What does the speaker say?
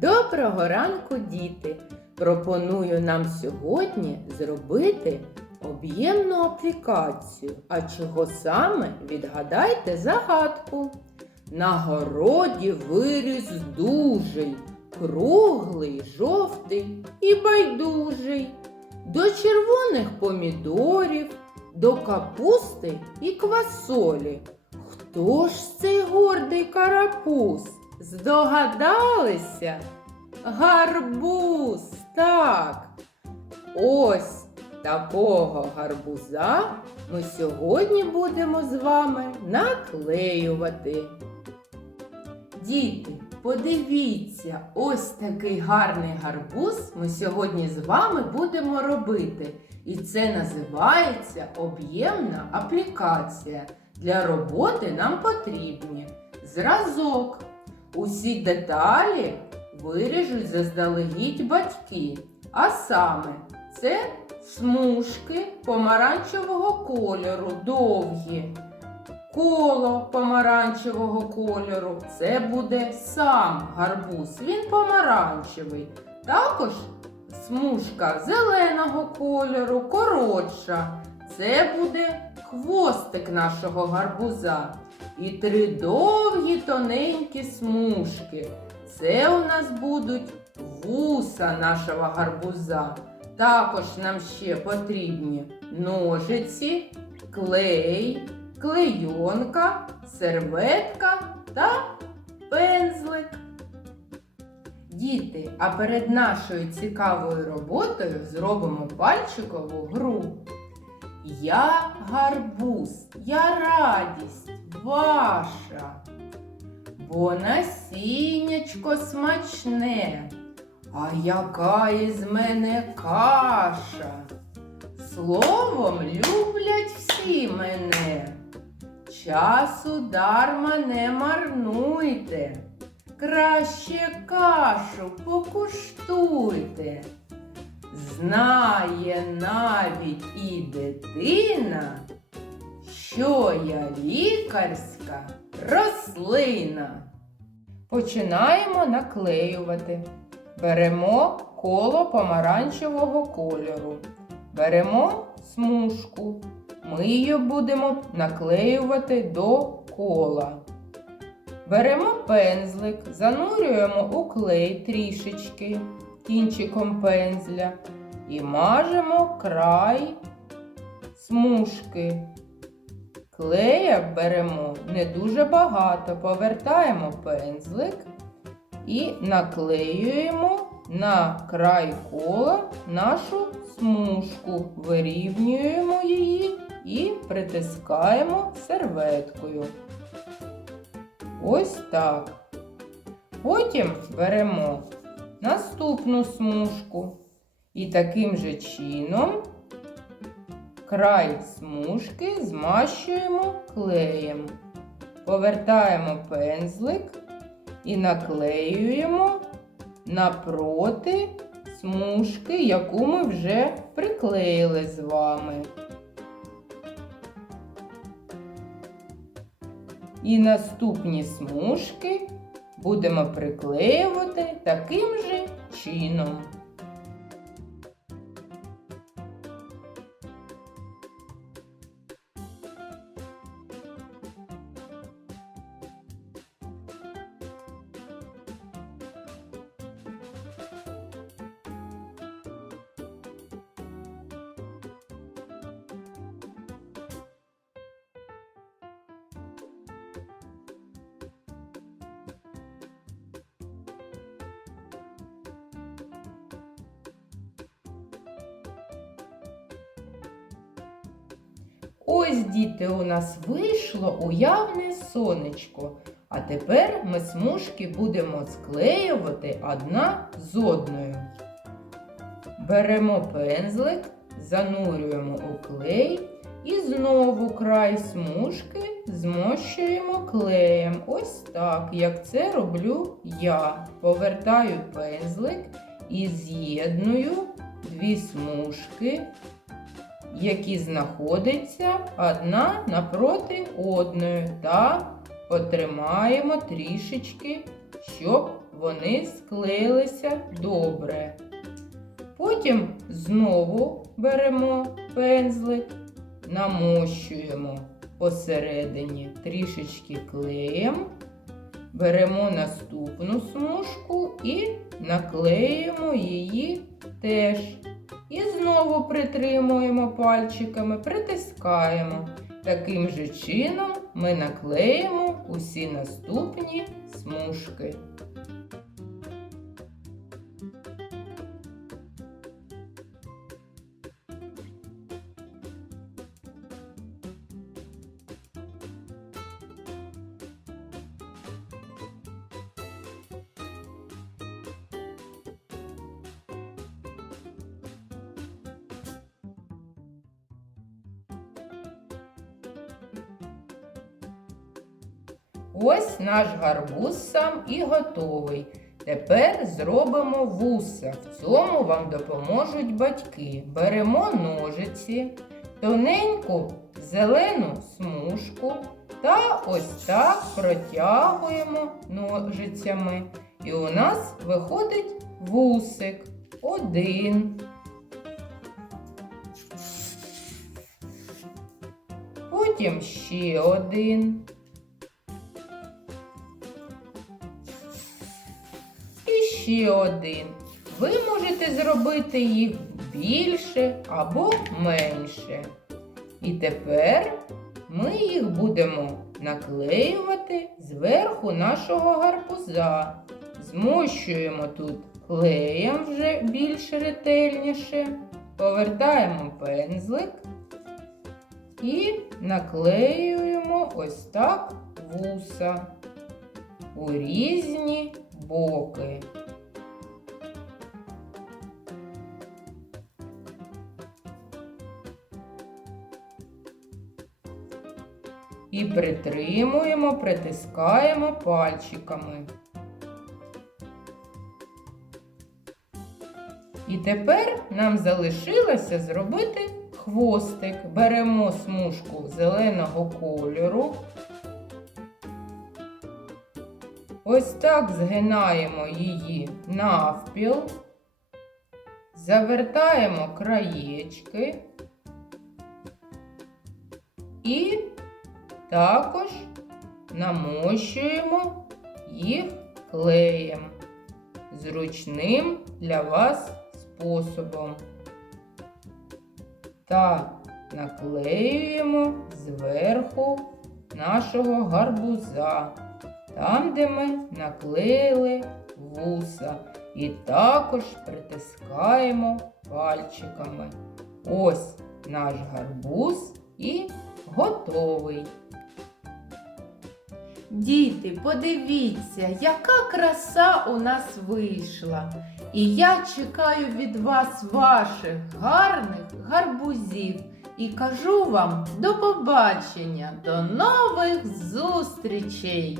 Доброго ранку, діти! Пропоную нам сьогодні зробити об'ємну аплікацію. А чого саме відгадайте загадку. На городі виріс дужий, круглий, жовтий і байдужий. До червоних помідорів, до капусти і квасолі. Хто ж цей гордий карапуз? Здогадалися? Гарбуз, так. Ось такого гарбуза ми сьогодні будемо з вами наклеювати. Діти, подивіться, ось такий гарний гарбуз ми сьогодні з вами будемо робити. І це називається об'ємна аплікація. Для роботи нам потрібні зразок. Усі деталі виріжуть заздалегідь батьки. А саме це смужки помаранчевого кольору довгі. Коло помаранчевого кольору це буде сам гарбуз. Він помаранчевий. Також смужка зеленого кольору, коротша. Це буде хвостик нашого гарбуза. І три довгі тоненькі смужки. Це у нас будуть вуса нашого гарбуза. Також нам ще потрібні ножиці, клей, клейонка, серветка та пензлик. Діти, а перед нашою цікавою роботою зробимо пальчикову гру. Я гарбуз, я радість ваша, бо насіннячко смачне, а яка із мене каша. Словом люблять всі мене. Часу дарма не марнуйте. Краще кашу покуштуйте. Знає навіть і дитина, що я лікарська рослина. Починаємо наклеювати. Беремо коло помаранчевого кольору. Беремо смужку. Ми її будемо наклеювати до кола. Беремо пензлик, занурюємо у клей трішечки кінчиком пензля і мажемо край смужки. Клея беремо не дуже багато, повертаємо пензлик і наклеюємо на край кола нашу смужку, вирівнюємо її і притискаємо серветкою. Ось так. Потім беремо наступну смужку і таким же чином край смужки змащуємо клеєм. Повертаємо пензлик і наклеюємо напроти смужки, яку ми вже приклеїли з вами. І наступні смужки будемо приклеювати таким же чином. Ось, діти, у нас вийшло уявне сонечко. А тепер ми смужки будемо склеювати одна з одною. Беремо пензлик, занурюємо у клей і знову край смужки змощуємо клеєм. Ось так, як це роблю я. Повертаю пензлик і з'єдную дві смужки які знаходяться одна напроти одної, та потримаємо трішечки, щоб вони склеїлися добре. Потім знову беремо пензлик, намощуємо посередині трішечки клеєм, беремо наступну смужку і наклеюємо її теж. Знову притримуємо пальчиками, притискаємо. Таким же чином ми наклеїмо усі наступні смужки. Ось наш гарбуз сам і готовий. Тепер зробимо вуса. В цьому вам допоможуть батьки. Беремо ножиці, тоненьку зелену смужку та ось так протягуємо ножицями. І у нас виходить вусик. Один. Потім ще один. Ще один. Ви можете зробити їх більше або менше. І тепер ми їх будемо наклеювати зверху нашого гарбуза. Змощуємо тут клеєм вже більш ретельніше. Повертаємо пензлик і наклеюємо ось так вуса у різні боки. І притримуємо, притискаємо пальчиками. І тепер нам залишилося зробити хвостик. Беремо смужку зеленого кольору. Ось так згинаємо її навпіл, завертаємо краєчки і також намощуємо їх клеєм зручним для вас способом. Та наклеюємо зверху нашого гарбуза там, де ми наклеїли вуса. І також притискаємо пальчиками. Ось наш гарбуз і готовий. Діти, подивіться, яка краса у нас вийшла. І я чекаю від вас ваших гарних гарбузів. І кажу вам до побачення, до нових зустрічей!